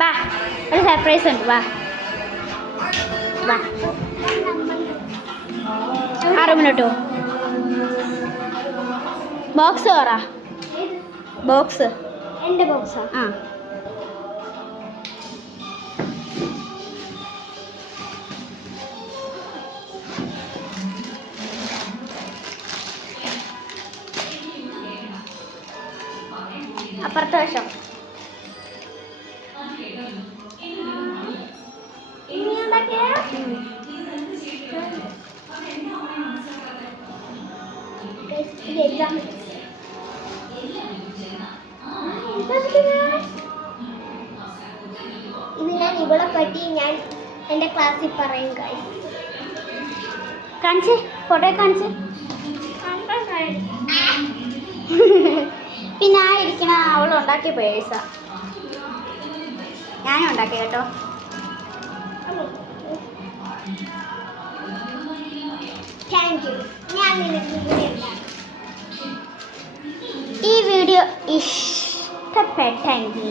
ബാ, ഒരു സർപ്രൈസ് ഉണ്ട്. വാ വാ, ആ റൂമിലോട്ടോ. ബോക്സ് പറ. ബോക്സ് എൻ്റെ ബോക്സാ. ആ, അപ്പുറത്തെ വശം. ഇത് ഞാൻ ഇവളെ പറ്റി ഞാൻ എൻ്റെ ക്ലാസ്സിൽ പറയും. കാണിച്ച്, ഫോട്ടോ കാണിച്ച്. പിന്നെ ആ ഇരിക്കണ അവൾ ഉണ്ടാക്കിയ പേഴ്സാ, ഞാനും ഉണ്ടാക്കിയ കേട്ടോ. Thank you. ഞാൻ നിനക്ക് ഈ വീഡിയോ ഇഷ്ടപ്പെട്ടെങ്കിൽ